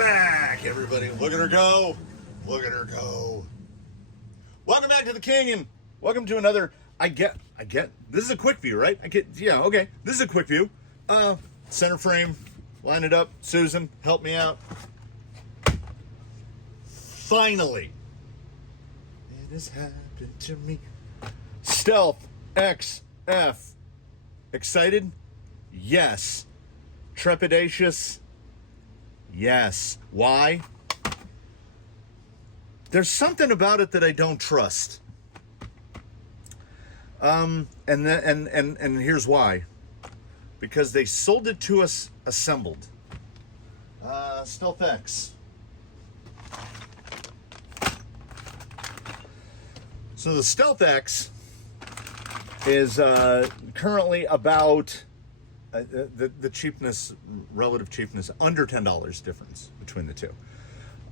back, everybody. Look at her go. Look at her go. Welcome back to the Canyon. Welcome to another, I get, this is a quick view, right? Yeah, okay. This is a quick view. Center frame, line it up. Susan, help me out. Finally. It has happened to me. Stealth XF. Excited? Yes. Trepidatious? Yes. Why? There's something about it that I don't trust. And here's why. Because they sold it to us assembled. Stealth X. So the Stealth X is currently about the cheapness, relative cheapness, under $10 difference between the two.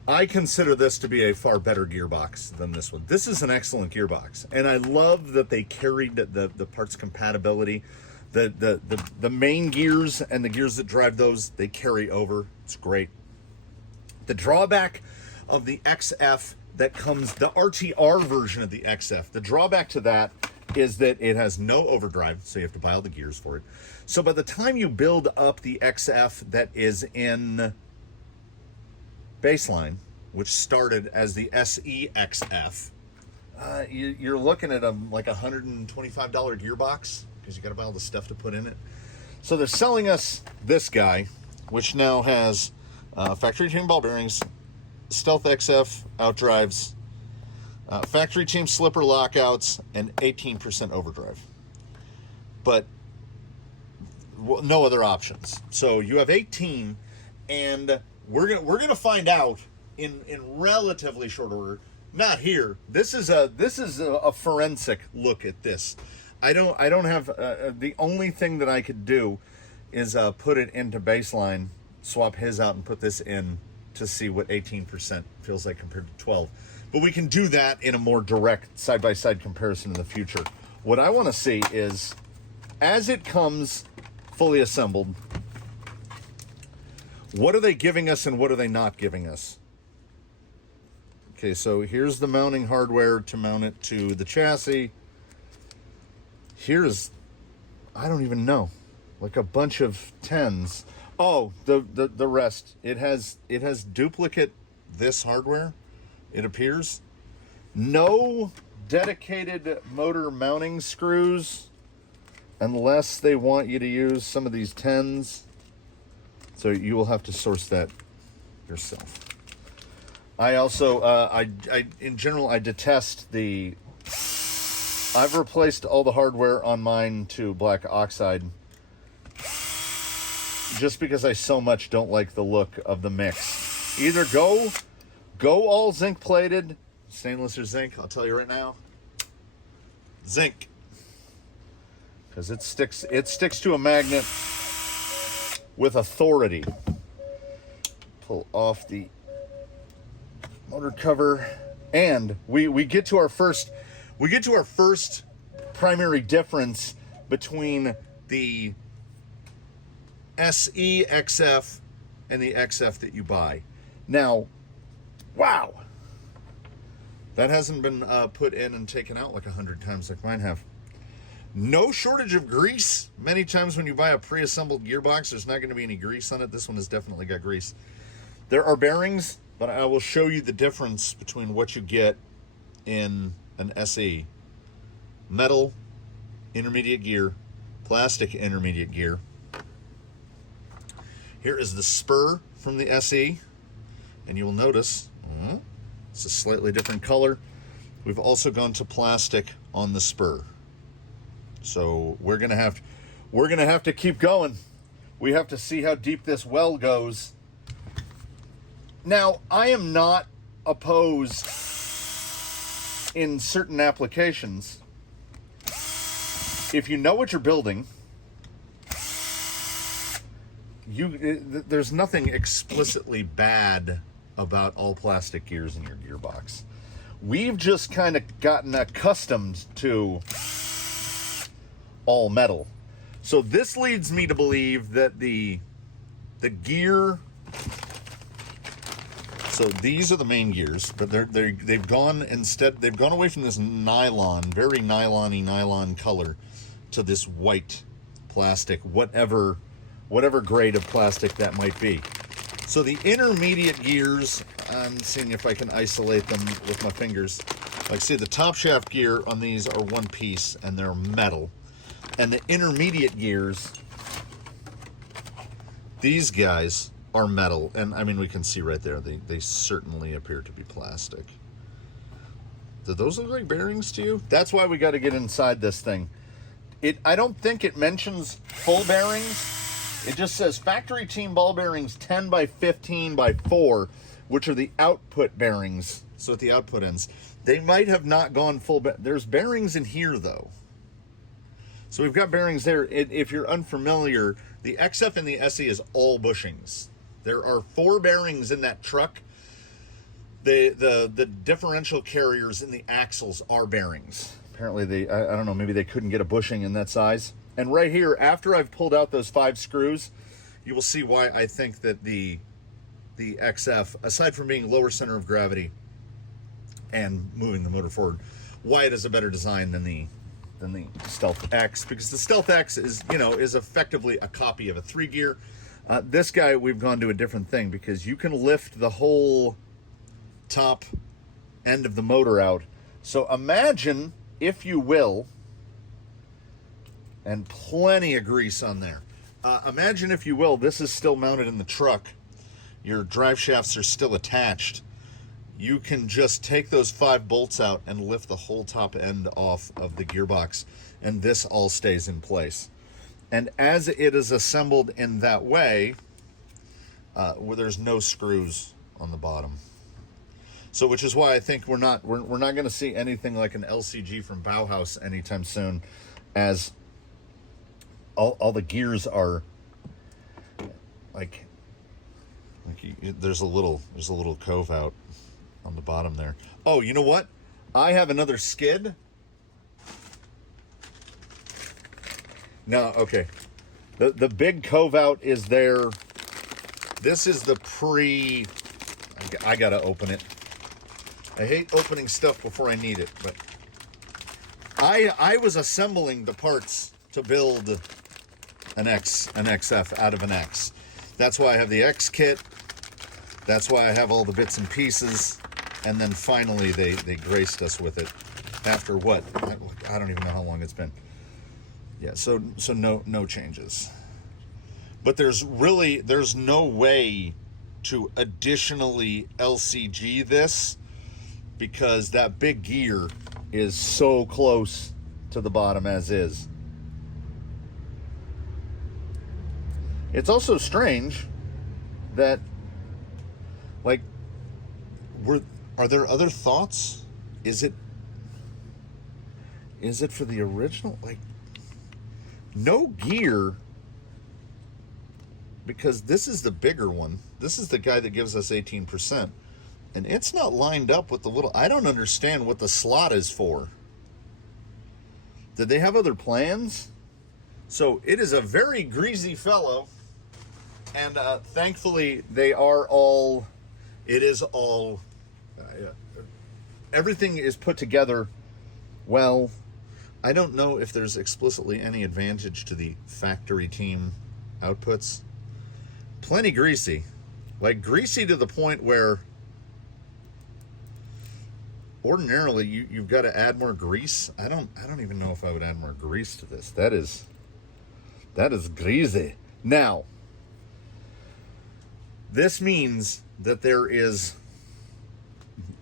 I consider this to be a far better gearbox than this one. This is an excellent gearbox, and I love that they carried the parts compatibility. The main gears and the gears that drive those, they carry over. It's great. The drawback of the XF that comes, the RTR version of the XF, the drawback to that is that it has no overdrive, so you have to buy all the gears for it. So by the time you build up the XF that is in baseline, which started as the SEXF, you're looking at like $125 gearbox, because you got to buy all the stuff to put in it. So they're selling us this guy, which now has factory tuned ball bearings, Stealth XF outdrives, factory team slipper lockouts, and 18% overdrive. But no other options. So you have 18, and we're gonna find out in relatively short order. Not here. This is a forensic look at this. I don't have the only thing that I could do is put it into baseline, swap his out, and put this in to see what 18% feels like compared to 12. But we can do that in a more direct side-by-side comparison in the future. What I want to see is, as it comes fully assembled, what are they giving us and what are they not giving us? Okay, so here's the mounting hardware to mount it to the chassis. Here's, I don't even know, like a bunch of 10s. Oh, the rest. It has duplicate this hardware, it appears. No dedicated motor mounting screws unless they want you to use some of these 10s. So you will have to source that yourself. I also, in general, I detest the... I've replaced all the hardware on mine to black oxide just because I so much don't like the look of the mix. Either go all zinc plated, stainless or zinc, I'll tell you right now. Zinc. Because it sticks to a magnet with authority. Pull off the motor cover, and we get to our first primary difference between the SEXF and the XF that you buy. Now, wow, that hasn't been put in and taken out like 100 times like mine have. No shortage of grease. Many times when you buy a pre-assembled gearbox, there's not going to be any grease on it. This one has definitely got grease. There are bearings, but I will show you the difference between what you get in an SE. Metal, intermediate gear, plastic, intermediate gear. Here is the spur from the SE, and you will notice it's a slightly different color. We've also gone to plastic on the spur. So we're gonna have to keep going. We have to see how deep this well goes. Now, I am not opposed in certain applications. If you know what you're building, there's nothing explicitly bad about all plastic gears in your gearbox. We've just kind of gotten accustomed to all metal. So this leads me to believe that the gear So these are the main gears, but they've gone away from this nylon, very nylon-y nylon color, to this white plastic, whatever grade of plastic that might be. So the intermediate gears, I'm seeing if I can isolate them with my fingers. Like, see, the top shaft gear on these are one piece and they're metal. And the intermediate gears, these guys are metal. And I mean, we can see right there, they certainly appear to be plastic. Do those look like bearings to you? That's why we got to get inside this thing. I don't think it mentions full bearings. It just says factory team ball bearings 10 by 15 by 4, which are the output bearings. So at the output ends, they might have not gone full. There's bearings in here though. So we've got bearings there. If you're unfamiliar, the XF and the SE is all bushings. There are 4 bearings in that truck. The differential carriers in the axles are bearings. Apparently I don't know, maybe they couldn't get a bushing in that size. And right here, after I've pulled out those 5 screws, you will see why I think that the XF, aside from being lower center of gravity and moving the motor forward, why it is a better design than the Stealth X, because the Stealth X is effectively a copy of a 3-gear. This guy, we've gone to a different thing, because you can lift the whole top end of the motor out. So imagine, if you will, and plenty of grease on there. Imagine, if you will, this is still mounted in the truck. Your drive shafts are still attached. You can just take those 5 bolts out and lift the whole top end off of the gearbox, and this all stays in place. And as it is assembled in that way, where there's no screws on the bottom. So, which is why I think we're not going to see anything like an LCG from Bauhaus anytime soon, as all the gears are like there's a little cove out on the bottom there. Oh, you know what? I have another skid. No, okay. The big cove out is there. This is the I gotta open it. I hate opening stuff before I need it, but I was assembling the parts to build an XF out of an X. That's why I have the X kit. That's why I have all the bits and pieces. And then finally they graced us with it after what? I don't even know how long it's been. Yeah, so no changes. But there's no way to additionally LCG this, because that big gear is so close to the bottom as is. It's also strange that, like, are there other thoughts? Is it for the original? Like, no gear, because this is the bigger one. This is the guy that gives us 18%. And it's not lined up with the little... I don't understand what the slot is for. Did they have other plans? So it is a very greasy fellow. And thankfully, they are all... It is all... everything is put together well. I don't know if there's explicitly any advantage to the factory team outputs. Plenty greasy. Like, greasy to the point where ordinarily you've got to add more grease. I don't even know if I would add more grease to this. That is greasy. Now, this means that there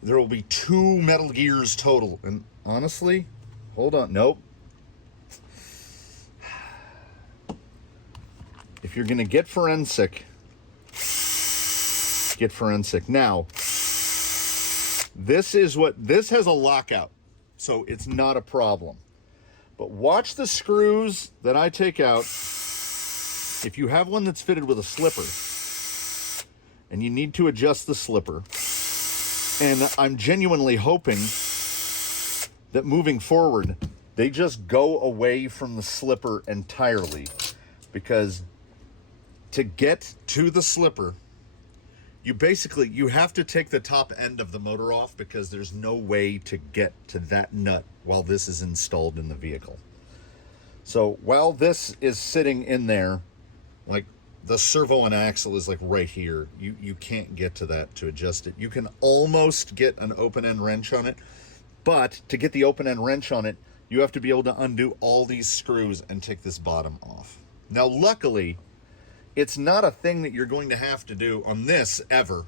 will be 2 metal gears total. And honestly, hold on. Nope. If you're going to get forensic, get forensic. Now, this has a lockout, so it's not a problem. But watch the screws that I take out. If you have one that's fitted with a slipper, and you need to adjust the slipper, and I'm genuinely hoping that moving forward, they just go away from the slipper entirely, because to get to the slipper, you have to take the top end of the motor off because there's no way to get to that nut while this is installed in the vehicle. So while this is sitting in there, like the servo and axle is like right here, you can't get to that to adjust it. You can almost get an open end wrench on it, but to get the open end wrench on it, you have to be able to undo all these screws and take this bottom off. Now, luckily, it's not a thing that you're going to have to do on this ever.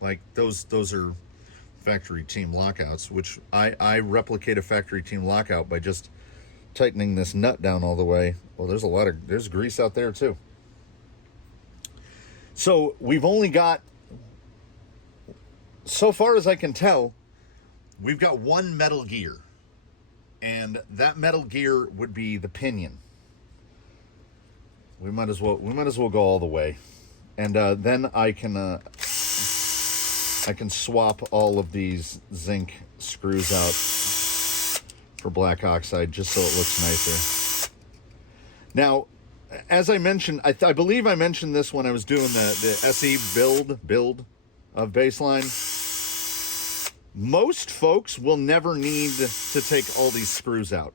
Like those are factory team lockouts, which I replicate a factory team lockout by just tightening this nut down all the way. Well, there's grease out there too. So we've only got, so far as I can tell, we've got one metal gear, and that metal gear would be the pinion. We might as well go all the way, and then I can swap all of these zinc screws out for black oxide just so it looks nicer. Now, as I mentioned, I believe I mentioned this when I was doing the SE build of baseline. Most folks will never need to take all these screws out.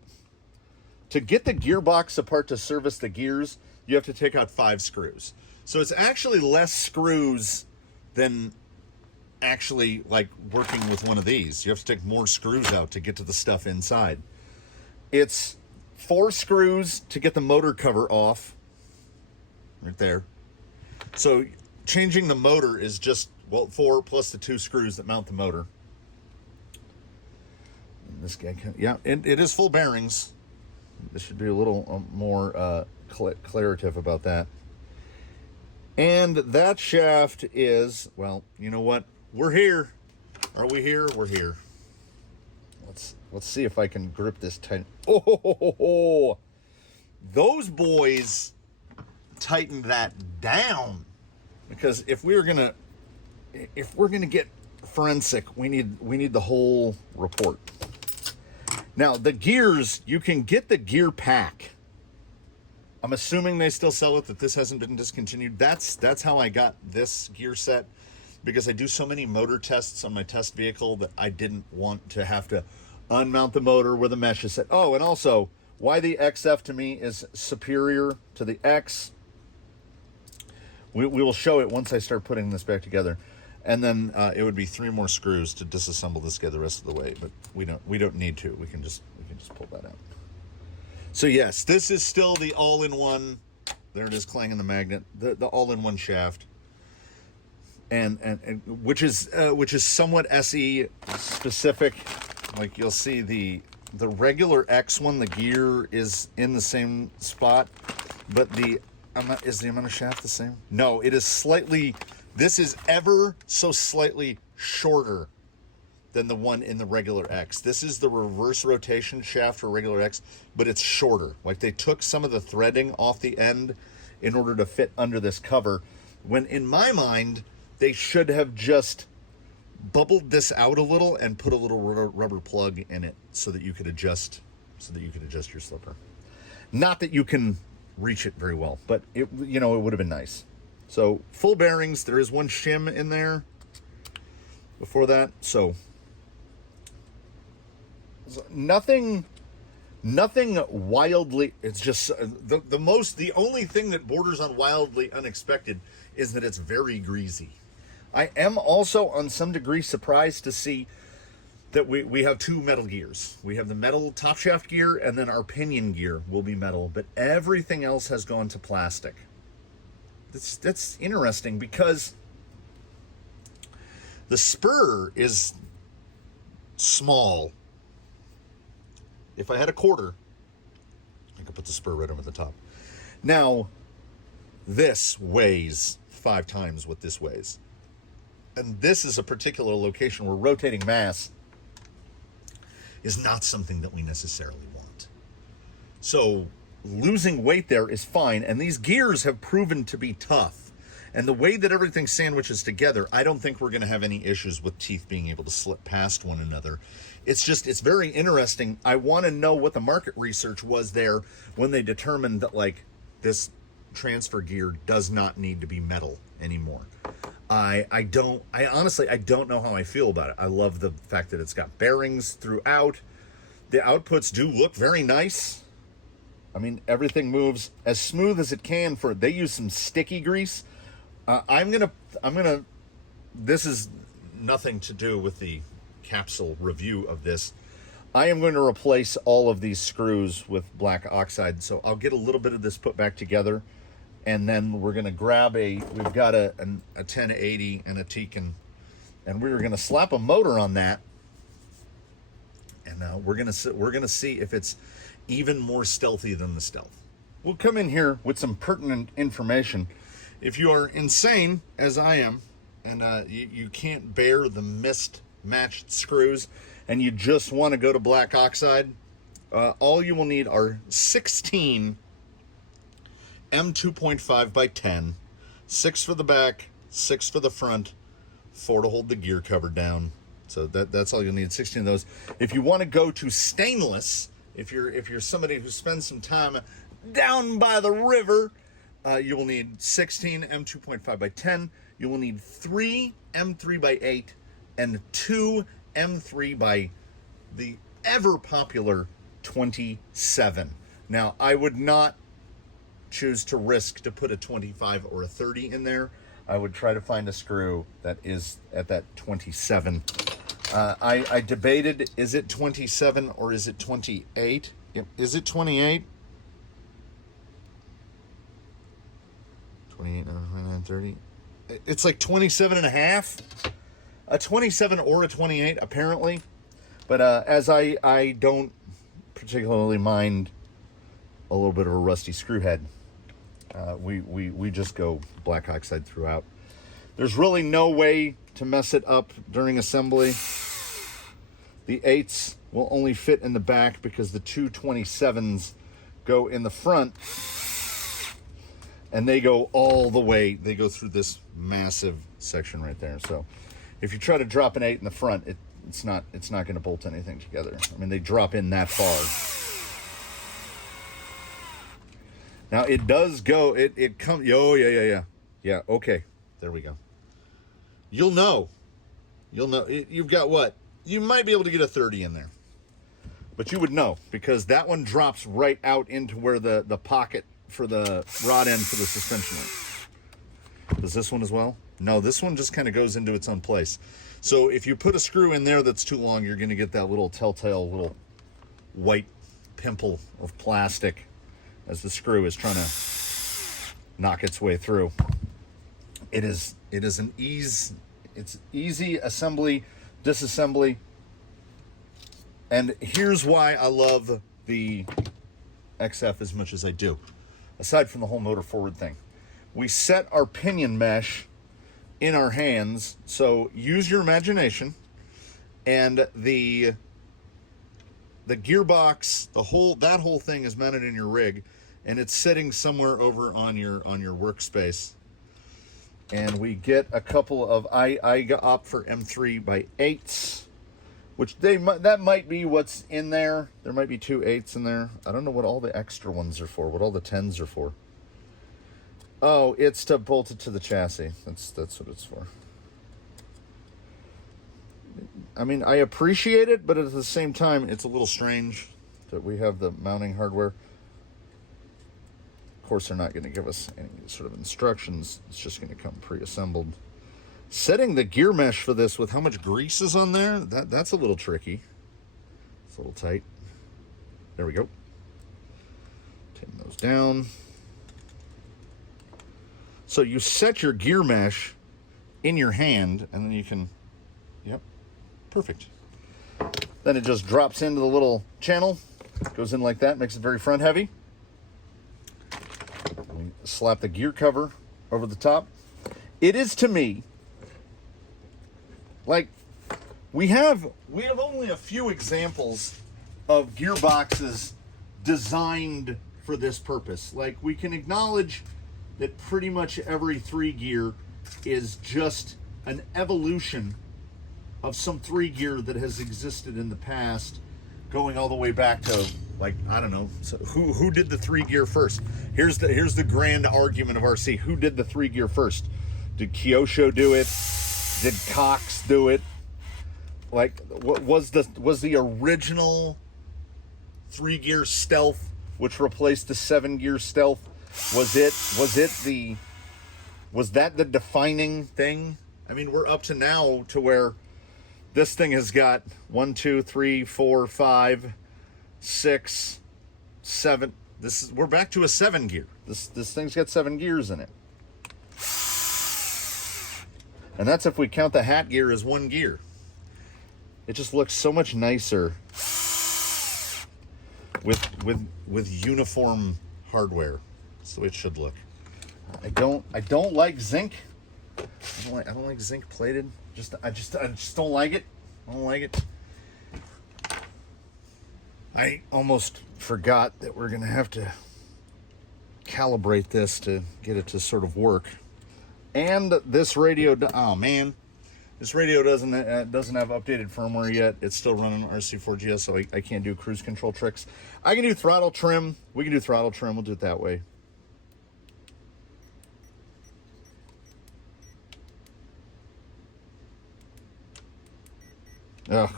To get the gearbox apart to service the gears, you have to take out 5 screws. So it's actually less screws than actually like working with one of these. You have to take more screws out to get to the stuff inside. It's 4 screws to get the motor cover off, right there. So changing the motor is just, well, 4 plus the 2 screws that mount the motor. And this guy can, yeah, it is full bearings. This should be a little more claritative about that. And that shaft is, well, you know what? We're here. Are we here? We're here. Let's see if I can grip this tight. Oh, those boys tightened that down, because if we're gonna get forensic, we need the whole report. Now the gears, you can get the gear pack. I'm assuming they still sell it, that this hasn't been discontinued. That's how I got this gear set, because I do so many motor tests on my test vehicle that I didn't want to have to unmount the motor where the mesh is set. Oh, and also, why the XF to me is superior to the X. We will show it once I start putting this back together. And then it would be 3 more screws to disassemble this guy the rest of the way, but we don't need to. We can just pull that out. So yes, this is still the all-in-one. There it is, clanging the magnet. The all-in-one shaft, and which is somewhat SE specific. Like you'll see the regular X one, the gear is in the same spot, but is the amount of shaft the same? No, it is slightly. This is ever so slightly shorter than the one in the regular X. This is the reverse rotation shaft for regular X, but it's shorter. Like they took some of the threading off the end in order to fit under this cover, when in my mind, they should have just bubbled this out a little and put a little rubber plug in it so that you could adjust your slipper. Not that you can reach it very well, but it would have been nice. So full bearings, there is one shim in there before that. So nothing wildly, it's just the only thing that borders on wildly unexpected is that it's very greasy. I am also on some degree surprised to see that we have 2 metal gears. We have the metal top shaft gear, and then our pinion gear will be metal, but everything else has gone to plastic. That's interesting, because the spur is small. If I had a quarter, I could put the spur right over the top. Now, this weighs 5 times what this weighs. And this is a particular location where rotating mass is not something that we necessarily want. So losing weight there is fine, and these gears have proven to be tough. And the way that everything sandwiches together, I don't think we're going to have any issues with teeth being able to slip past one another. It's very interesting. I want to know what the market research was there when they determined that, like, this transfer gear does not need to be metal anymore. I honestly, I don't know how I feel about it. I love the fact that it's got bearings throughout. The outputs do look very nice. I mean, everything moves as smooth as it can for, they use some sticky grease. This is nothing to do with the capsule review of this. I am going to replace all of these screws with black oxide. So I'll get a little bit of this put back together, and then we're going to grab we've got a 1080 and a Tekin, and we're going to slap a motor on that. And we're going to see if it's even more stealthy than the Stealth. We'll come in here with some pertinent information. If you are insane, as I am, and you can't bear the mismatched screws, and you just want to go to black oxide, all you will need are 16 M2.5 by 10, 6 for the back, 6 for the front, 4 to hold the gear cover down. So that's all you'll need, 16 of those. If you want to go to stainless, if you're somebody who spends some time down by the river, you will need 16 M2.5 by 10. You will need 3 M3 by 8 and 2 M3 by the ever popular 27. Now, I would not choose to risk to put a 25 or a 30 in there. I would try to find a screw that is at that 27. I debated, is it 27 or is it 28? Is it 28? 28, 29, 30. It's like 27 and a half. A 27 or a 28, apparently. But as I don't particularly mind a little bit of a rusty screw head, we just go black oxide throughout. There's really no way to mess it up during assembly. The 8s will only fit in the back because the two 27s go in the front, and they go all the way. They go through this massive section right there. So if you try to drop an 8 in the front, it's not going to bolt anything together. I mean, they drop in that far. Now it does go. It comes. Oh yeah. Okay, there we go. You'll know. You've got what? You might be able to get a 30 in there, but you would know because that one drops right out into where the pocket for the rod end for the suspension is. Does this one as well? No, this one just kind of goes into its own place. So if you put a screw in there that's too long, you're going to get that little telltale little white pimple of plastic as the screw is trying to knock its way through. It's easy assembly, disassembly. And here's why I love the XF as much as I do. Aside from the whole motor forward thing, we set our pinion mesh in our hands. So use your imagination, and the gearbox, that whole thing is mounted in your rig, and it's sitting somewhere over on your workspace. And we get a couple of I opt for M3 by 8s, which that might be what's in there. There might be 2 8s in there. I don't know what all the extra ones are for, what all the 10s are for. Oh, it's to bolt it to the chassis. That's what it's for. I mean, I appreciate it, but at the same time, it's a little strange that we have the mounting hardware. Of course, they're not going to give us any sort of instructions. It's just going to come pre-assembled. Setting the gear mesh for this with how much grease is on there, that's a little tricky. It's a little tight. There we go. Take those down. So you set your gear mesh in your hand, and then you can, yep, perfect. Then it just drops into the little channel, goes in like that, makes it very front heavy. We slap the gear cover over the top. It is, to me, like, we have only a few examples of gearboxes designed for this purpose. Like, we can acknowledge that pretty much every 3-gear is just an evolution of some 3-gear that has existed in the past, going all the way back to Like, I don't know. So who did the 3-gear first? Here's the grand argument of RC. Who did the 3-gear first? Did Kyosho do it? Did Cox do it? Like, what was the original 3-gear Stealth, which replaced the 7-gear Stealth? Was that the defining thing? I mean, we're up to now to where this thing has got 1, 2, 3, 4, 5, 6, 7. We're back to a 7-gear. This thing's got 7 gears in it. And that's if we count the hat gear as 1 gear. It just looks so much nicer with uniform hardware. That's the way it should look. I don't like zinc. I don't like zinc plated. I just don't like it. I don't like it. I almost forgot that we're gonna have to calibrate this to get it to sort of work. And this radio, oh man, this radio doesn't have updated firmware yet. It's still running RC4GS, so I can't do cruise control tricks. I can do throttle trim. We can do throttle trim. We'll do it that way. Ugh.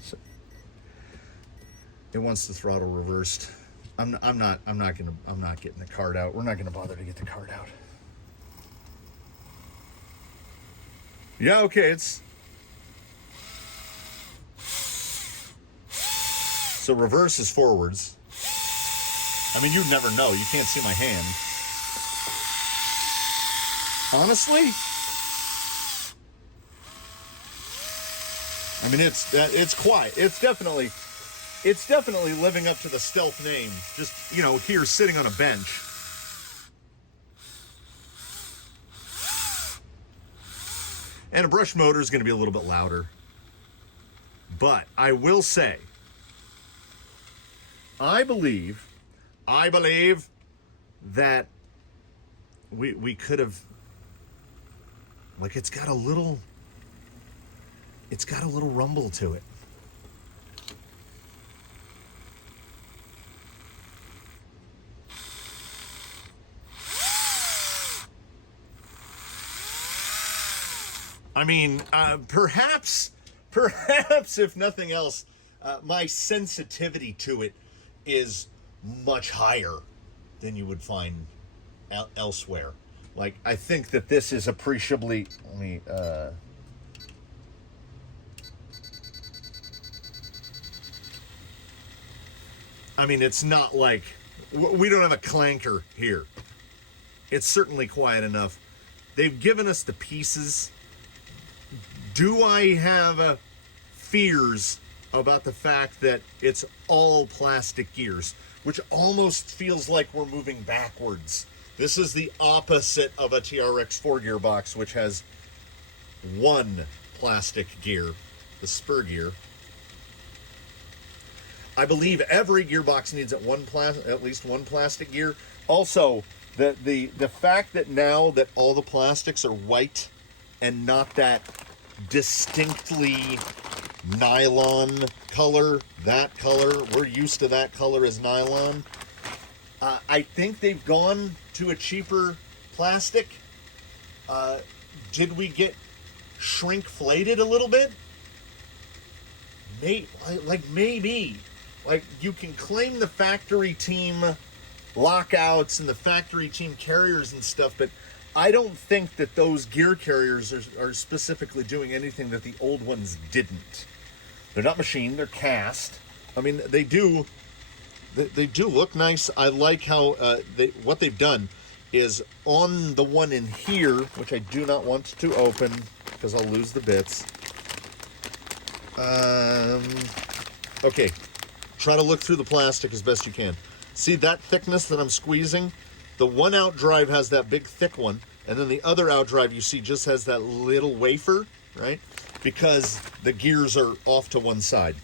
So, it wants the throttle reversed. I'm not getting the card out. We're not gonna bother to get the card out. Yeah, okay, it's so reverse is forwards. I mean, you'd never know. You can't see my hand. Honestly, I mean, it's quiet. It's definitely living up to the Stealth name. Just, you know, here sitting on a bench. And a brush motor is going to be a little bit louder. But I will say, I believe that we could have, like, it's got a little rumble to it. I mean, perhaps, if nothing else, my sensitivity to it is much higher than you would find elsewhere. Like, I think that this is appreciably, I mean, it's not like, we don't have a clanker here. It's certainly quiet enough. They've given us the pieces. Do I have fears about the fact that it's all plastic gears, which almost feels like we're moving backwards? This is the opposite of a TRX4 gearbox, which has 1 plastic gear, the spur gear. I believe every gearbox needs at least one plastic gear. Also, the fact that now that all the plastics are white and not that distinctly nylon color, that color, we're used to that color as nylon. I think they've gone to a cheaper plastic. Did we get shrinkflated a little bit? Maybe. Like, you can claim the factory team lockouts and the factory team carriers and stuff, but I don't think that those gear carriers are specifically doing anything that the old ones didn't. They're not machined, they're cast. I mean, they do look nice. I like how what they've done is on the one in here, which I do not want to open because I'll lose the bits. Okay, try to look through the plastic as best you can. See that thickness that I'm squeezing? The one out drive has that big thick one, and then the other out drive you see just has that little wafer, right? Because the gears are off to one side.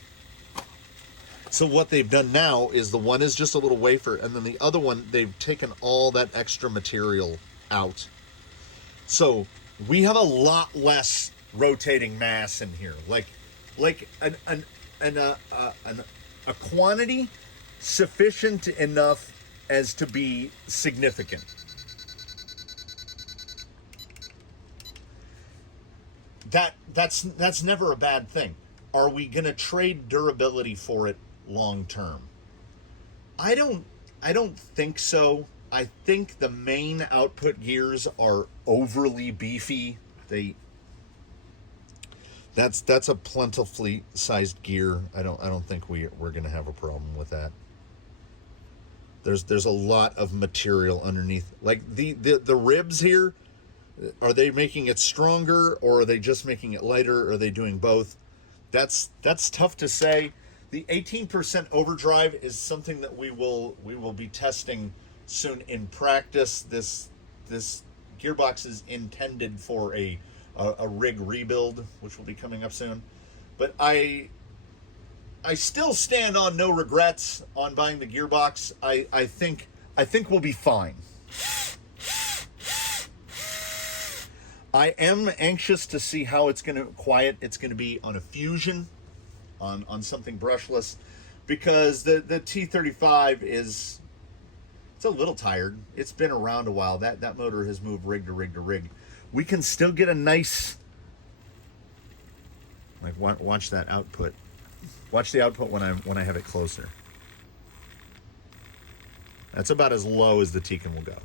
So what they've done now is the one is just a little wafer, and then the other one, they've taken all that extra material out. So we have a lot less rotating mass in here. Like a quantity sufficient enough as to be significant. That's never a bad thing. Are we going to trade durability for it long term? I don't think so. I think the main output gears are overly beefy. That's a plentifully sized gear. I don't think we're going to have a problem with that. There's a lot of material underneath. Like the ribs here, are they making it stronger, or are they just making it lighter? Or are they doing both? That's tough to say. The 18% overdrive is something that we will be testing soon in practice. This gearbox is intended for a rig rebuild, which will be coming up soon. But I still stand on no regrets on buying the gearbox. I think we'll be fine. I am anxious to see how it's going to be on a Fusion, on something brushless, because the T35 it's a little tired. It's been around a while. That motor has moved rig to rig to rig. We can still get a nice, like, watch that output. Watch the output when I have it closer. That's about as low as the Tekin will go.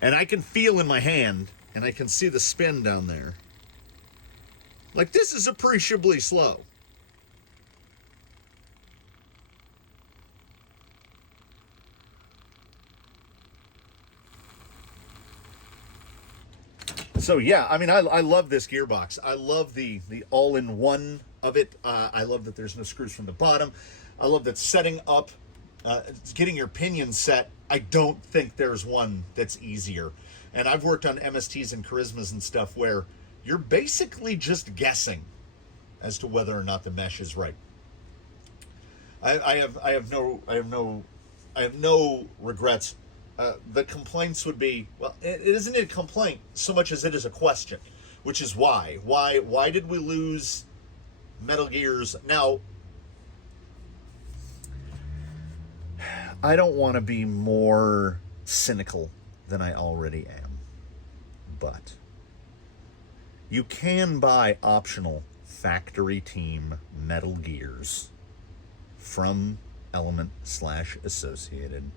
And I can feel in my hand, and I can see the spin down there. Like, this is appreciably slow. So yeah, I mean, I love this gearbox. I love the all-in-one of it. I love that there's no screws from the bottom. I love that setting up, getting your pinion set. I don't think there's one that's easier. And I've worked on MSTs and Charismas and stuff where you're basically just guessing as to whether or not the mesh is right. I have no regrets. The complaints would be, well, it isn't a complaint so much as it is a question, which is why did we lose metal gears? Now, I don't want to be more cynical than I already am, but you can buy optional factory team metal gears from Element/Associated.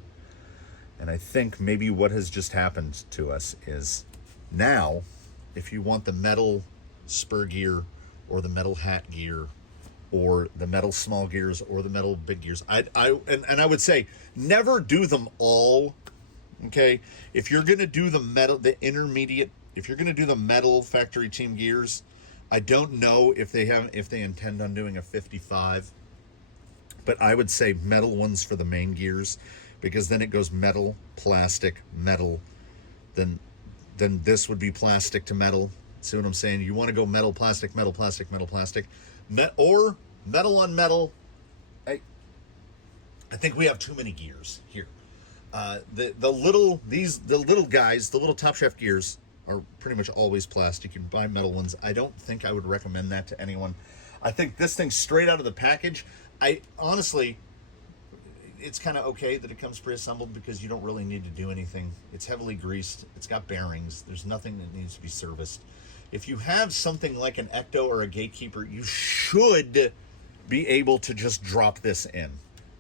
And I think maybe what has just happened to us is now, if you want the metal spur gear or the metal hat gear or the metal small gears or the metal big gears, I would say never do them all. Okay, if you're gonna do the metal, the intermediate, if you're gonna do the metal factory team gears, I don't know if they intend on doing a 55, but I would say metal ones for the main gears. Because then it goes metal, plastic, metal. Then this would be plastic to metal. See what I'm saying? You want to go metal, plastic, metal, plastic, metal, plastic, or metal on metal. I think we have too many gears here. The little guys, the little Top Chef gears are pretty much always plastic. You can buy metal ones. I don't think I would recommend that to anyone. I think this thing straight out of the package. I honestly. It's kind of okay that it comes pre-assembled because you don't really need to do anything. It's heavily greased. It's got bearings. There's nothing that needs to be serviced. If you have something like an Ecto or a Gatekeeper, you should be able to just drop this in.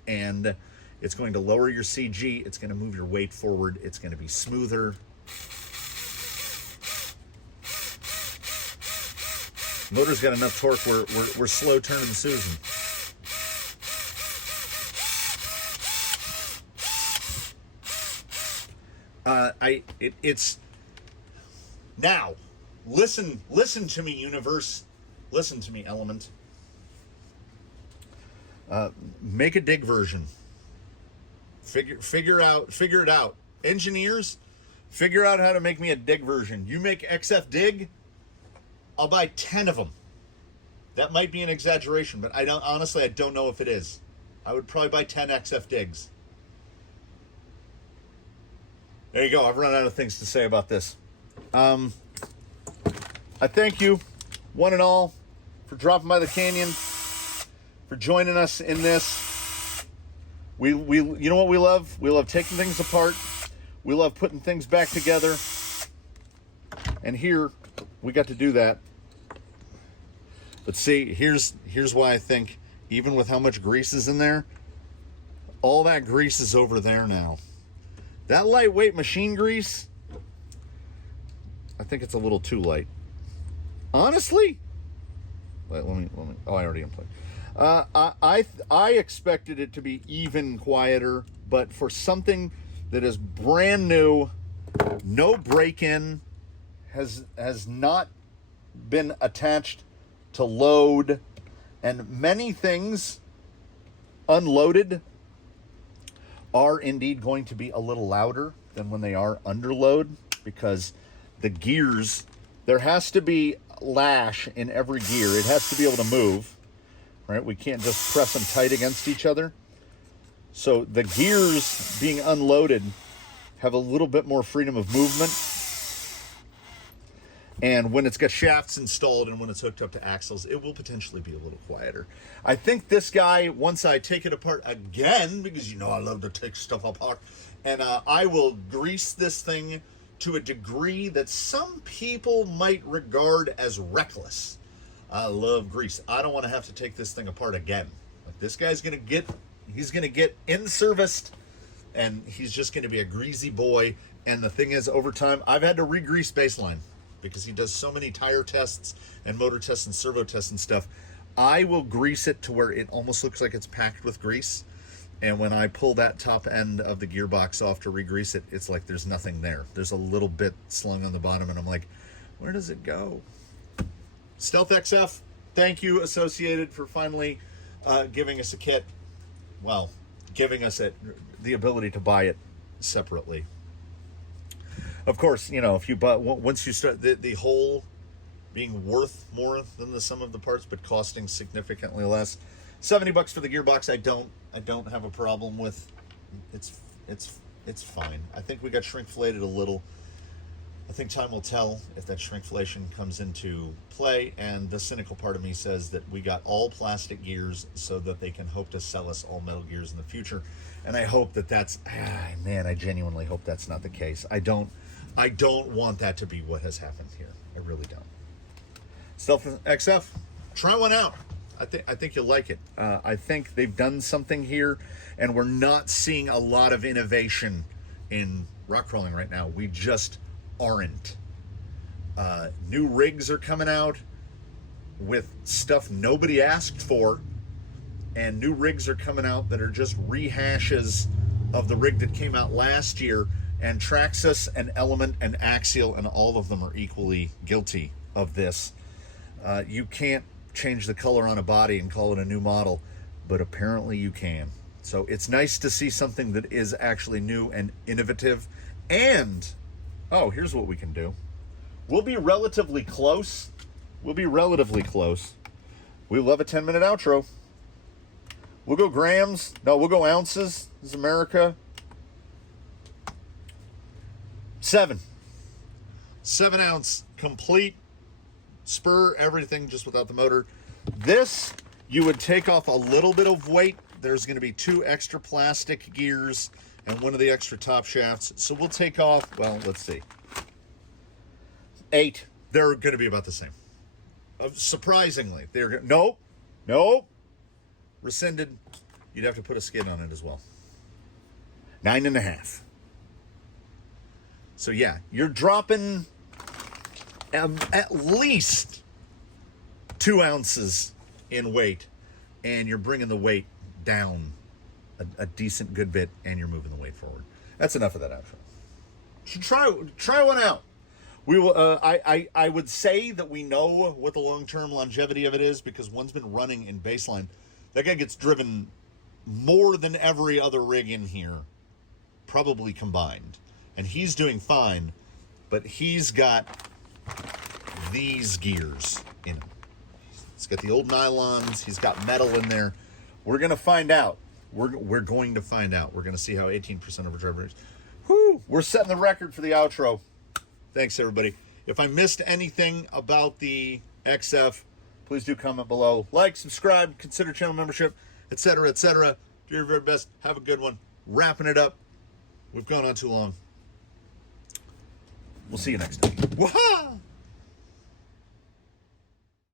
And it's going to lower your CG. It's going to move your weight forward. It's going to be smoother. Motor's got enough torque. We're slow turning Susan. It's now. Listen to me, universe. Listen to me, Element. Make a dig version. Figure it out. Engineers, figure out how to make me a dig version. You make XF dig, I'll buy 10 of them. That might be an exaggeration, but I don't know if it is. I would probably buy 10 XF digs. There you go. I've run out of things to say about this. I thank you, one and all, for dropping by the canyon. for joining us in this. We you know what we love? We love taking things apart. We love putting things back together. And here, we got to do that. But see, here's why I think, even with how much grease is in there, all that grease is over there now. That lightweight machine grease, I think it's a little too light. Honestly, let me. Oh, I already unplugged. I expected it to be even quieter, but for something that is brand new, no break-in, has not been attached to load, and many things unloaded are indeed going to be a little louder than when they are under load, because the gears, there has to be lash in every gear. It has to be able to move, right? We can't just press them tight against each other. So the gears being unloaded have a little bit more freedom of movement. And when it's got shafts installed and when it's hooked up to axles, it will potentially be a little quieter. I think this guy, once I take it apart again, because you know I love to take stuff apart, and I will grease this thing to a degree that some people might regard as reckless. I love grease. I don't want to have to take this thing apart again. Like, this guy's going to get, he's going to get in-serviced, and he's just going to be a greasy boy. And the thing is, over time, I've had to re-grease baseline, because he does so many tire tests and motor tests and servo tests and stuff. I will grease it to where it almost looks like it's packed with grease. And when I pull that top end of the gearbox off to re-grease it, it's like there's nothing there. There's a little bit slung on the bottom, and I'm like, where does it go? Stealth XF, thank you, Associated, for finally giving us a kit. Well, giving us the ability to buy it separately. Of course, you know, if you buy, once you start the whole being worth more than the sum of the parts, but costing significantly less, $70 for the gearbox, I don't have a problem with. It's fine. I think we got shrinkflated a little. I think time will tell if that shrinkflation comes into play, and the cynical part of me says that we got all plastic gears so that they can hope to sell us all metal gears in the future. And I hope that's, man, I genuinely hope that's not the case. I don't want that to be what has happened here. I really don't. Stealth XF, try one out. I think you'll like it. I think they've done something here, and we're not seeing a lot of innovation in rock crawling right now. We just aren't. New rigs are coming out with stuff nobody asked for, and new rigs are coming out that are just rehashes of the rig that came out last year. And Traxxas and Element and Axial and all of them are equally guilty of this. You can't change the color on a body and call it a new model, but apparently you can. So it's nice to see something that is actually new and innovative. And, oh, here's what we can do. We'll be relatively close. We'll love a 10-minute outro. We'll go grams. No, we'll go ounces. This is America. 7 ounce complete spur, everything, just without the motor. This, you would take off a little bit of weight. There's going to be 2 extra plastic gears and one of the extra top shafts. So we'll take off, well, let's see, 8. They're going to be about the same. Surprisingly, they're nope. Rescinded. You'd have to put a skid on it as well. 9.5. So yeah, you're dropping at least 2 ounces in weight, and you're bringing the weight down a decent good bit, and you're moving the weight forward. That's enough of that outro. You should try one out. We will. I would say that we know what the long-term longevity of it is, because one's been running in baseline. That guy gets driven more than every other rig in here, probably combined. And he's doing fine, but he's got these gears in him. He's got the old nylons. He's got metal in there. We're going to find out. We're going to find out. We're going to see how 18% overdrive is. Whew, we're setting the record for the outro. Thanks, everybody. If I missed anything about the XF, please do comment below. Like, subscribe, consider channel membership, etc., etc. Do your very best. Have a good one. Wrapping it up. We've gone on too long. We'll see you next time. Wah-ha!